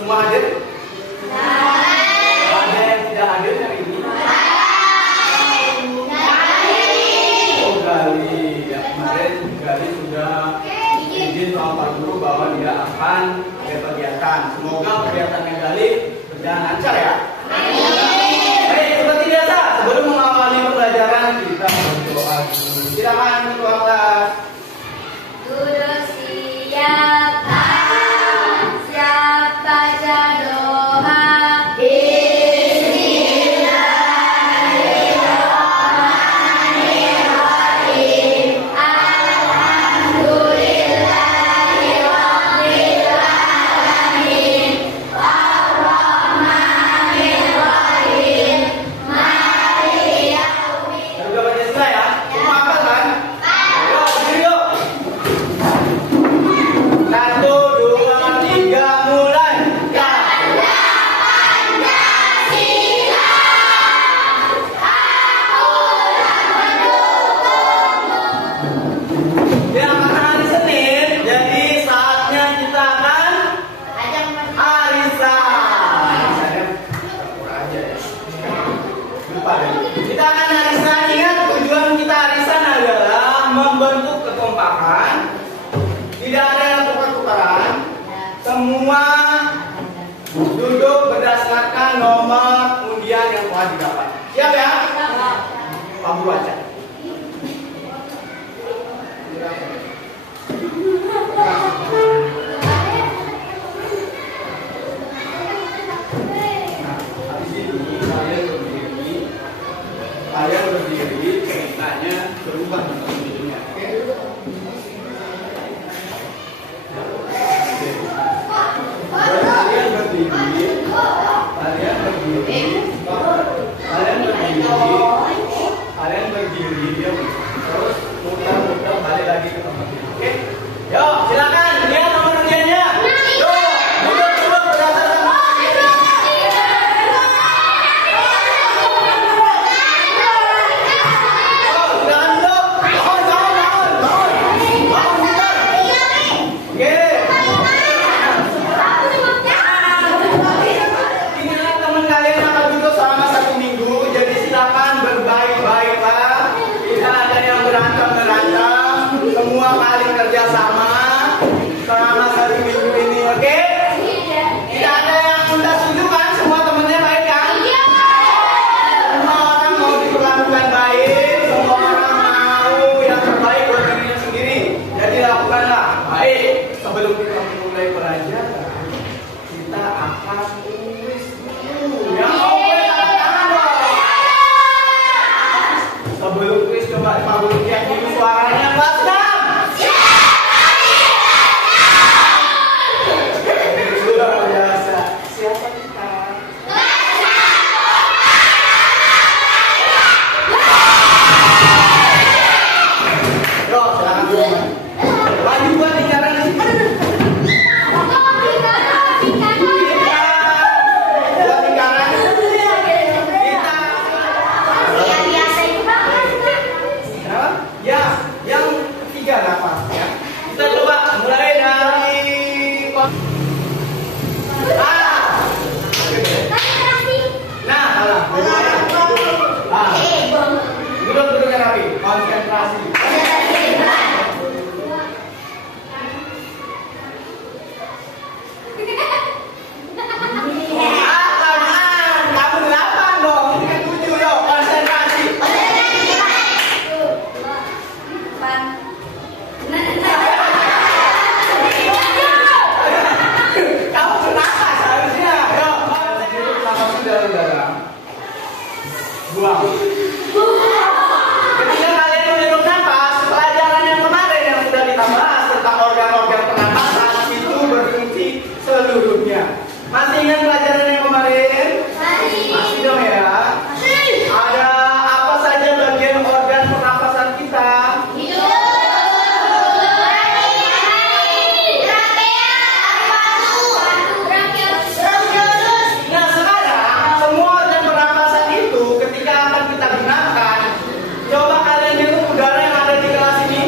Semua hadir? Ada yang tidak hadir hari ini? Oh, Gali. Ya, kemarin Gali sudah izin sama Pak Guru bahwa dia akan ada kegiatan. Semoga kegiatannya Gali berjalan lancar ya. Baik, seperti biasa, sebelum mengawali pembelajaran kita berdoa dulu. Silakan ketua kelas. Guru siapa? Siapa doa? Bismillahirrahmanirrahim. Alhamdulillahirabbil alamin. Arrahmanirrahim. Maliki yaumiddin. Sudah baca selesai ya? Semua hafal kan? Ayo, berdiri yuk. 1, 2, 3, mulai. Ya, karena hari Senin, jadi saatnya kita akan arisan. Arisannya pura aja ya. Lupa deh. Kita akan arisan. Ingat, tujuan kita arisan adalah membentuk kekompakan. Tidak ada yang tukar-tukaran. Semua duduk berdasarkan nomor undian yang telah didapat. Siap ya? Pak Guru baca. Habis ini kalian berdiri, ceritanya berubah videonya. Oke? Kalian berdiri, terus muter-muter balik lagi ke tempat ini. Oke? Yuk, silakan lihat nomor undiannya. Yuk, duduk berdasarkan nomor undiannya. Inilah teman kalian yang akan duduk selama 1 minggu. Jadi silakan berbaik-baiklah. Tidak ada yang berantem. Semua kalian kerja sama selama 1 minggu ini, oke? Tidak ada yang tidak setuju kan? Semua temennya baik kan? Semua orang mau diperlakukan baik. Semua orang mau yang terbaik buat dirinya sendiri. Jadi lakukanlah baik. Sebelum kita mulai pelajaran, kita akan tulis dulu. Yang boleh tanda tangan dong. Sebelum tulis coba Pak Guru cek dulu suaranya kelas 6. Luar biasa. Siapa kita? Yuk, silakan dulu. Lagi buat bicara di sini. Ya, yang 3 bersih seluruhnya. Masih ingat pelajaran yang kemarin? Masih dong ya. Ada apa saja bagian organ pernapasan kita? Nah sekarang semua organ pernapasan itu ketika akan kita gunakan, coba kalian hitung udara yang ada di kelas ini.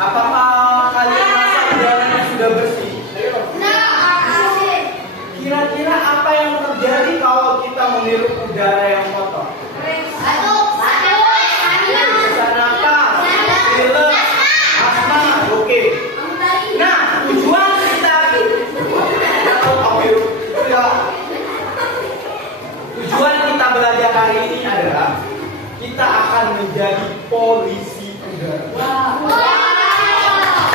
Apakah kalian merasa udaranya sudah bersih? Kira-kira apa yang terjadi kalau kita menghirup udara yang kotor? Sesak napas, pilek, asma. Oke. Nah, tujuan kita tujuan kita belajar hari ini adalah kita akan menjadi polisi udara.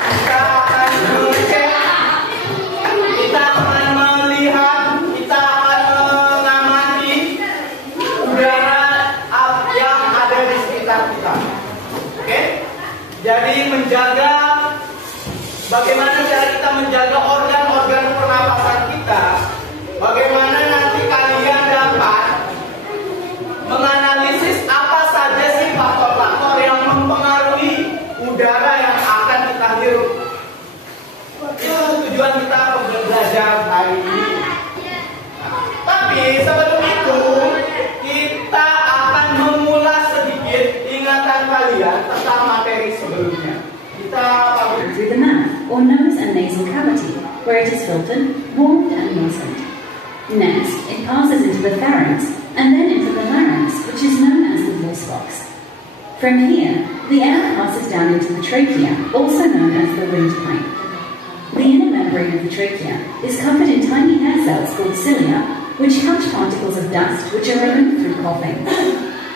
Kita akan mengecek, kita akan melihat, kita akan mengamati udara yang ada di sekitar kita. Oke? Jadi menjaga, bagaimana cara kita menjaga organ-organ pernapasan kita. Bagaimana nanti kalian dapat menganalisis apa saja sih faktor-faktor yang mempengaruhi udara yang akan kita hirup. Itu tujuan kita belajar hari ini. Tapi sebelum itu kita akan mengulas sedikit ingatan kalian tentang materi sebelumnya. Kita Through the mouth or nose and nasal cavity, where it is filtered, warmed and moistened. Next, it passes into the pharynx and then into the larynx, which is known as the voice box. From here, the air passes down into the trachea, also known as the windpipe. The inner membrane of the trachea is covered in tiny hair cells called cilia, which catch particles of dust which are removed through coughing.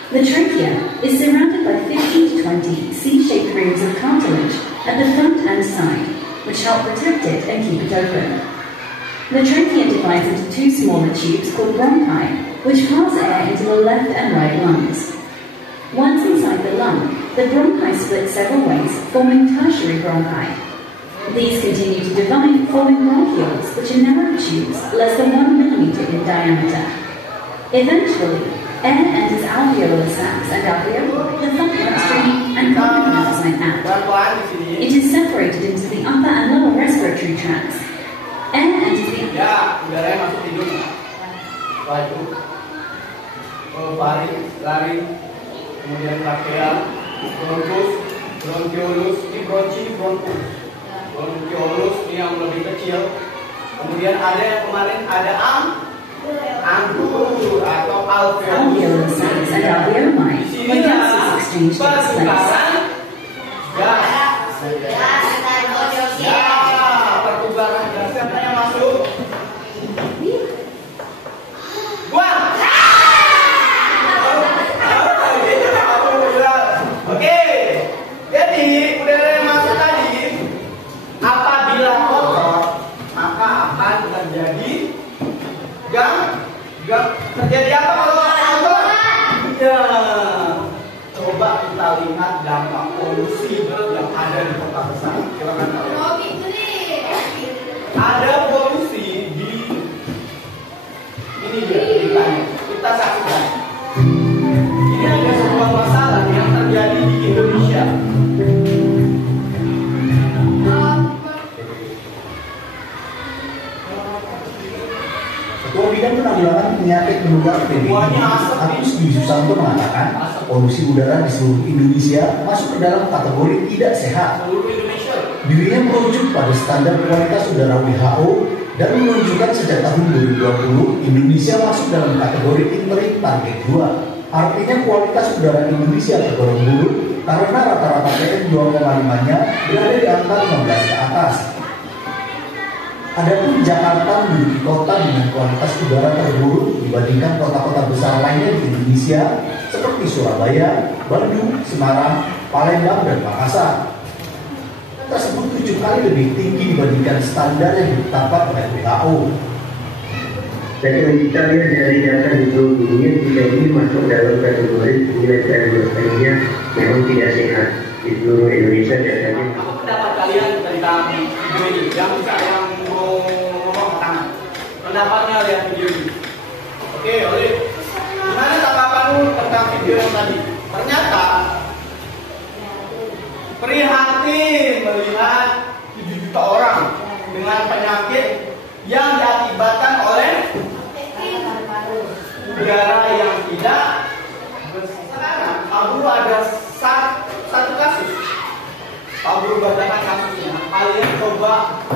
The trachea is surrounded by 15 to 20 C-shaped rings of cartilage at the front and side, which help protect it and keep it open. The trachea divides into two smaller tubes called bronchi, which pass air into the left and right lungs. Once inside the lung, the bronchi split several ways, forming tertiary bronchi. These continue to divide, forming bronchioles, which are narrow tubes less than 1 millimeter in diameter. Eventually, air enters alveolar sacs and alveoli, the front bloodstream and carbon monoxide out. pelan-pelan di sini. It is separated into the upper and lower respiratory tracts. Air enters the Ya, udaranya masuk hidung. Setelah itu faring, laring, kemudian trachea, bronchus, bronchiolus, ini bronchi, bronchus. Bronchiolus ini yang lebih kecil. Kemudian ada yang kemarin ada anggur atau alveolar alveolus. sacs and alveoli, Di where sini gases exchange takes place. gas. Ya, pertukaran gas yang masuk. Buang. Oke. Jadi udara yang masuk tadi apabila kotor maka akan terjadi terjadi apa kalau kotor? Ya. Coba kita lihat dampak polusi yang ada di kota besar. Silakan kalian. Ada polusi di ini dia ceritanya. Kita saksikan. Ini ada sebuah masalah yang terjadi di Indonesia. Ketua Bidang Penanggulangan Penyakit Menular PBI, Agus Dwi Susanto mengatakan, polusi udara di seluruh Indonesia masuk ke dalam kategori tidak sehat. Seluruh Indonesia. Dirinya merujuk pada standar kualitas udara WHO dan menunjukkan sejak tahun 2020 Indonesia masuk dalam kategori interim target 2. Artinya kualitas udara Indonesia tergolong buruk karena rata-rata PM 2,5-nya berada di angka 15 ke atas. Adapun Jakarta menjadi kota dengan kualitas udara terburuk dibandingkan kota-kota besar lainnya di Indonesia seperti Surabaya, Bandung, Semarang, Palembang, dan Makassar. Tersebut 7 kali lebih tinggi dibandingkan standar yang ditetapkan oleh WHO. Dan kalau kita lihat dari data di seluruh dunia, kita ini masuk dalam kategori nilai PM2,5-nya memang tidak sehat. Di seluruh Indonesia datanya. Apa pendapat kalian tentang video ini? Yang bisa yang pendapatnya lihat video ini. Oke, Oli, gimana tanggapanmu tentang video yang tadi? Ternyata prihatin melihat 7 juta orang dengan penyakit yang diakibatkan oleh udara yang tidak bersih. Sekarang Pak Guru ada satu kasus. Pak Guru bacakan kasusnya. Kalian coba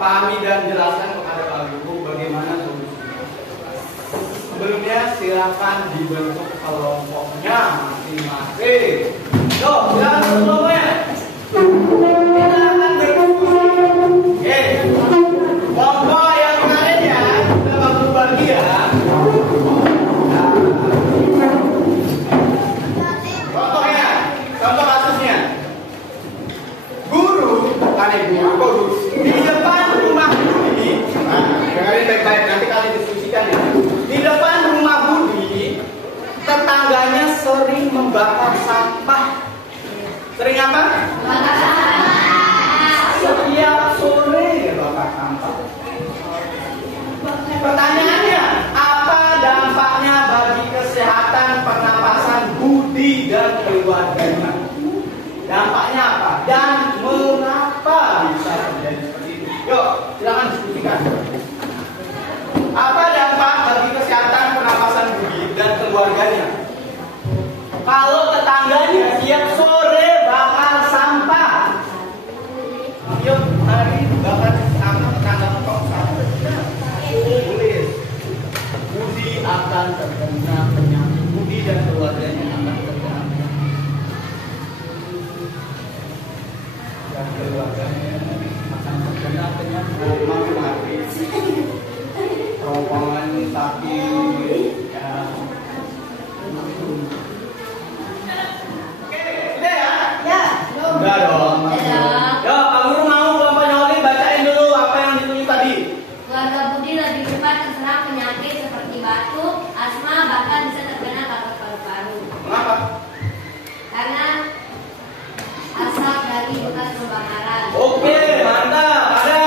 pahami dan jelaskan kepada Pak Guru bagaimana solusinya. Sebelumnya silakan dibentuk kelompoknya masing-masing. Yo, silakan kelompoknya. Kita akan berdiskusi. Kelompok yang kemarin ya, kita Pak Guru bagi ya. Contoh kasusnya. Guru di depan rumah Budi, dengarin baik-baik, nanti kalian diskusikan ya. Di depan rumah Budi, tetangganya sering membakar sampah. Sering apa? Bakar sampah. Setiap sore bakar sampah. Pertanyaannya, apa dampaknya bagi kesehatan pernapasan Budi dan keluarganya? Dampaknya apa? Dan mengapa bisa terjadi seperti itu? Yuk, silakan diskusikan. Apa dampak bagi kesehatan pernapasan Budi dan keluarganya? Kalau tetangganya tiap sore bakar sampah, yuk hari bakar sampah tetangga tong sampah. Tulis, Budi akan terkena penyakit. Budi dan keluarganya akan terkena penyakit. Dan keluarganya akan terkena penyakit mati, terowongan sakit. Ya. Oke, sudah ya? Ya. Udah dong. Ya, Pak Guru mau kelompoknya Oli bacain dulu apa yang ditulis tadi. Keluarga Budi lebih cepat terserang penyakit seperti batuk, asma, bahkan bisa terkena kanker paru-paru. Kenapa? Karena asap dari bekas pembakaran. Oke, mantap. Ada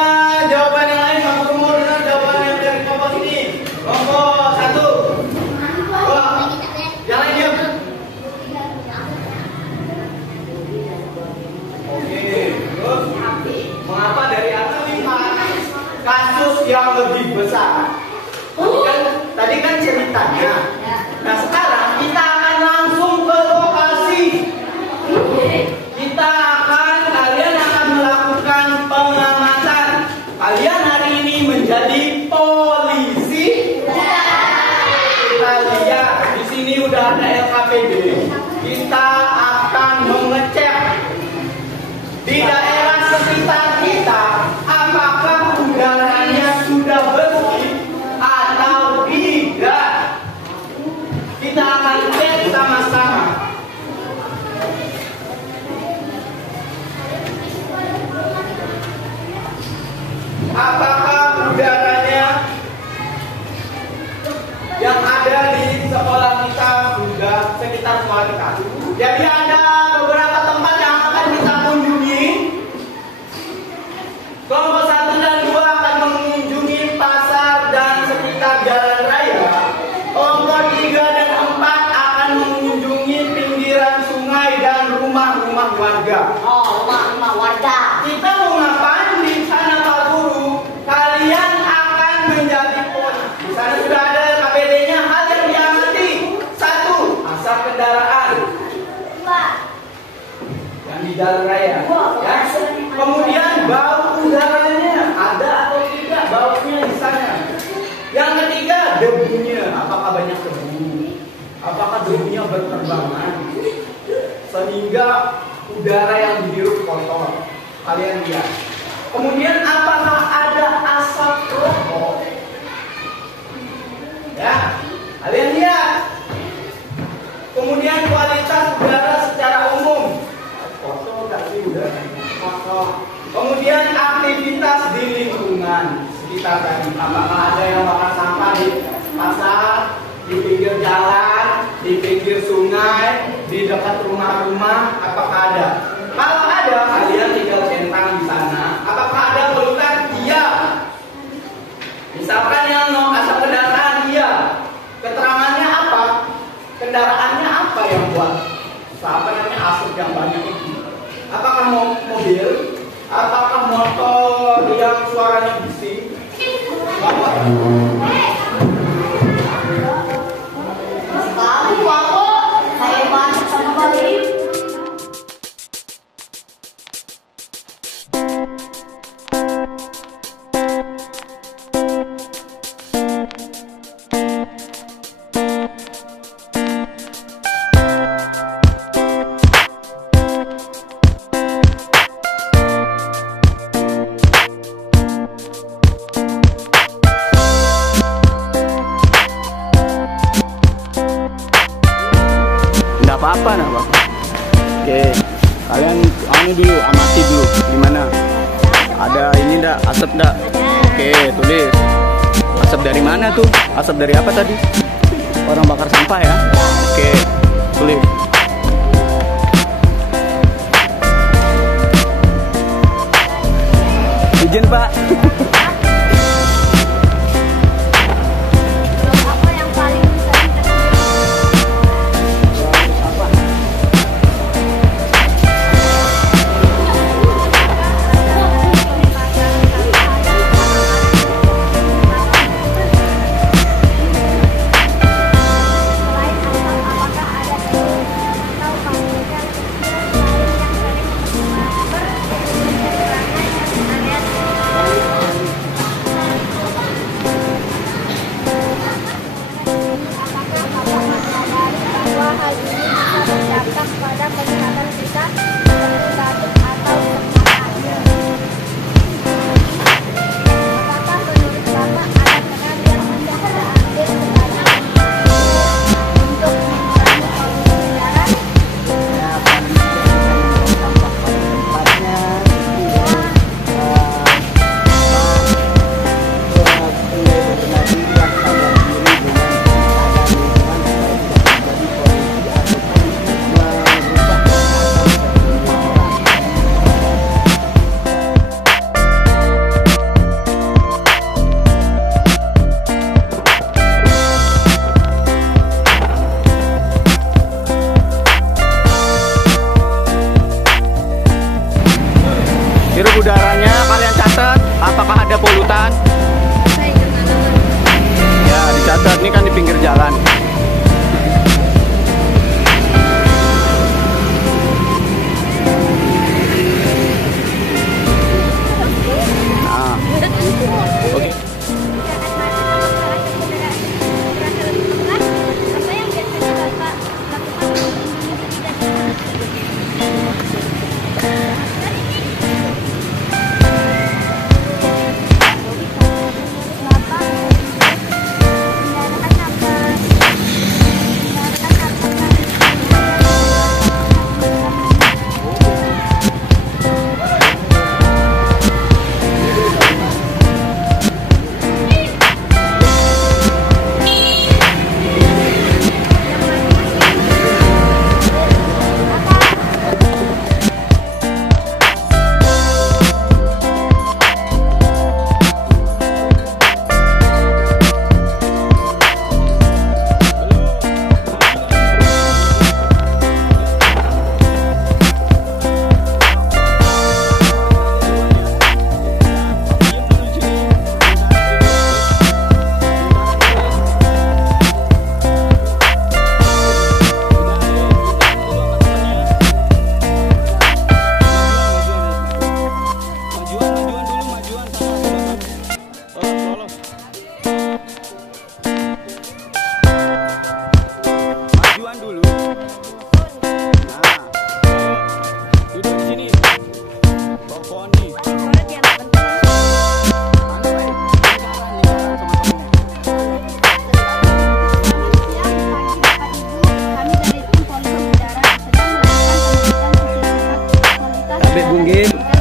jawaban yang lain? Pak Guru mau dengar jawaban yang dari kelompok ini. Kelompok 1. Wah, yang lain diam. Oke, terus mengapa dari atas kasus yang lebih besar? Tadi kan ceritanya. Nah sekarang kita akan langsung ke lokasi. Kalian akan melakukan pengamatan. Kalian hari ini menjadi polisi. Kita lihat di sini udah ada LKPD. Kita akan mengecek di daerah sekitar kita apakah udaranya sudah bersih atau tidak. Kita akan cek sama-sama. Apakah udaranya yang ada di sekolah kita sudah sekitar sekolah kita. Jadi ada beberapa tempat yang akan kita kunjungi. Kelompok 1 dan 2 akan mengunjungi pasar dan sekitar jalan raya. Kelompok 3 dan 4 akan mengunjungi pinggiran sungai dan rumah-rumah warga. Oh, rumah warga. Kita mau ngapain di sana Pak Guru? Kalian akan menjadi polisi. Di sana sudah ada KPD-nya. Hal yang diamati 1, asap kendaraan yang di jalan raya. Ya. Kemudian bau udaranya ada atau tidak baunya di sana. Yang ketiga debunya. Apakah banyak debu? Apakah debunya berterbangan sehingga udara yang dihirup kotor? Kalian lihat. Kemudian apakah ada asap rokok? Ya, kalian lihat. Kemudian kualitas udara secara umum. Kotor tak sih udara? Kotor. Kemudian aktivitas di lingkungan sekitar tadi. Apakah ada yang bakar sampah di pasar, di pinggir jalan, di pinggir sungai, di dekat rumah-rumah? Apakah ada? Kalau ada, kalian tinggal centang di sana. Apakah Apa-apa nah Bapak. Oke, kalian dulu, amati dulu gimana. Ada ini enggak, asap enggak? Oke, tulis. Asap dari mana tuh? Asap dari apa tadi? Orang bakar sampah ya. Oke, tulis. Izin Pak. Pada kesehatan kita seperti batuk atau sesak. Apakah menurut Bapak ada peran yang bisa kita ambil sebanyak untuk mengurangi polusi udara? Hirup udaranya kalian catat, apakah ada polutan? Ya, dicatat, ini kan di pinggir jalan. Nah, oke. Apa yang biasanya Bapak lakukan untuk melindungi tidak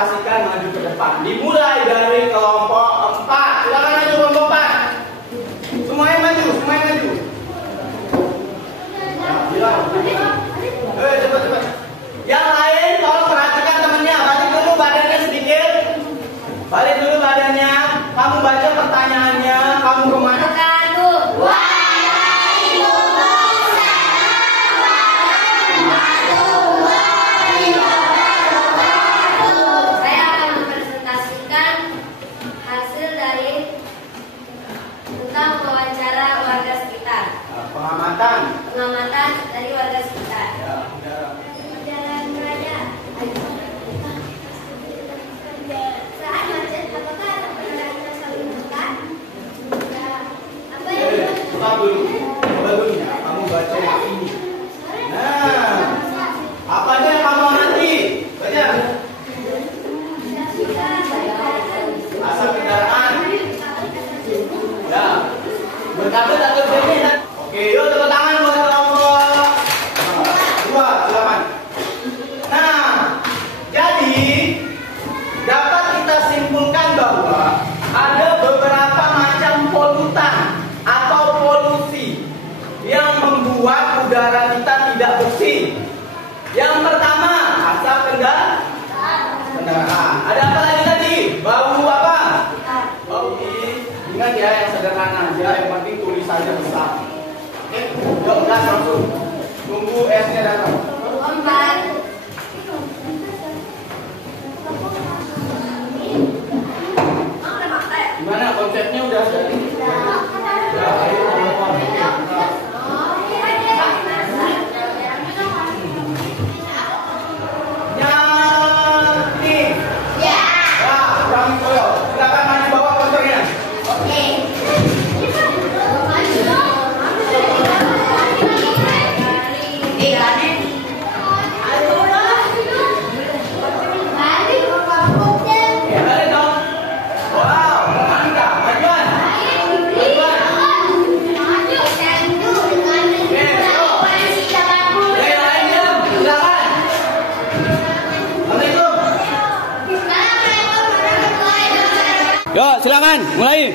presentasikan maju ke depan. Dimulai dari kelompok 4. Silakan maju kelompok 4. Semuanya maju, semuanya maju. Bilang. Cepat. Yang lain tolong perhatikan temannya. Balik dulu badannya sedikit. Balik dulu badannya. Kamu baca pertanyaannya. Kamu kemana? Saya akan mempresentasikan hasil dari tentang wawancara warga sekitar. Pengamatan. Pengamatan dari warga sekitar. Jalan raya. Saat macet, apakah ada pengendara saling dekat? Apa yang Stop dulu. Coba dulu ya. Kamu baca yang ini. Nah, apa aja yang kamu amati? Baca. Asal kendaraan. Ya. Berkabut atau berdiri? Oke, yuk tepuk tangan buat kelompok 2. Silakan. Nah, jadi dapat kita simpulkan bahwa ada beberapa macam polutan atau polusi yang membuat udara kita tidak bersih. Yang pertama, asap kendaraan. Ada apa lagi tadi? Bau apa? Bau ini. Ingat ya, yang sederhana aja, yang penting tulisannya besar. Oke, yuk gas langsung. Tunggu esnya datang. Gimana konsepnya udah jadi? Ya, ayo teman-teman. Nyati. Ya, kurang koyo. Silakan maju bawa konsernya. Ya, balik dong. Wow, mantap. Majuan. Yo, silakan mulai.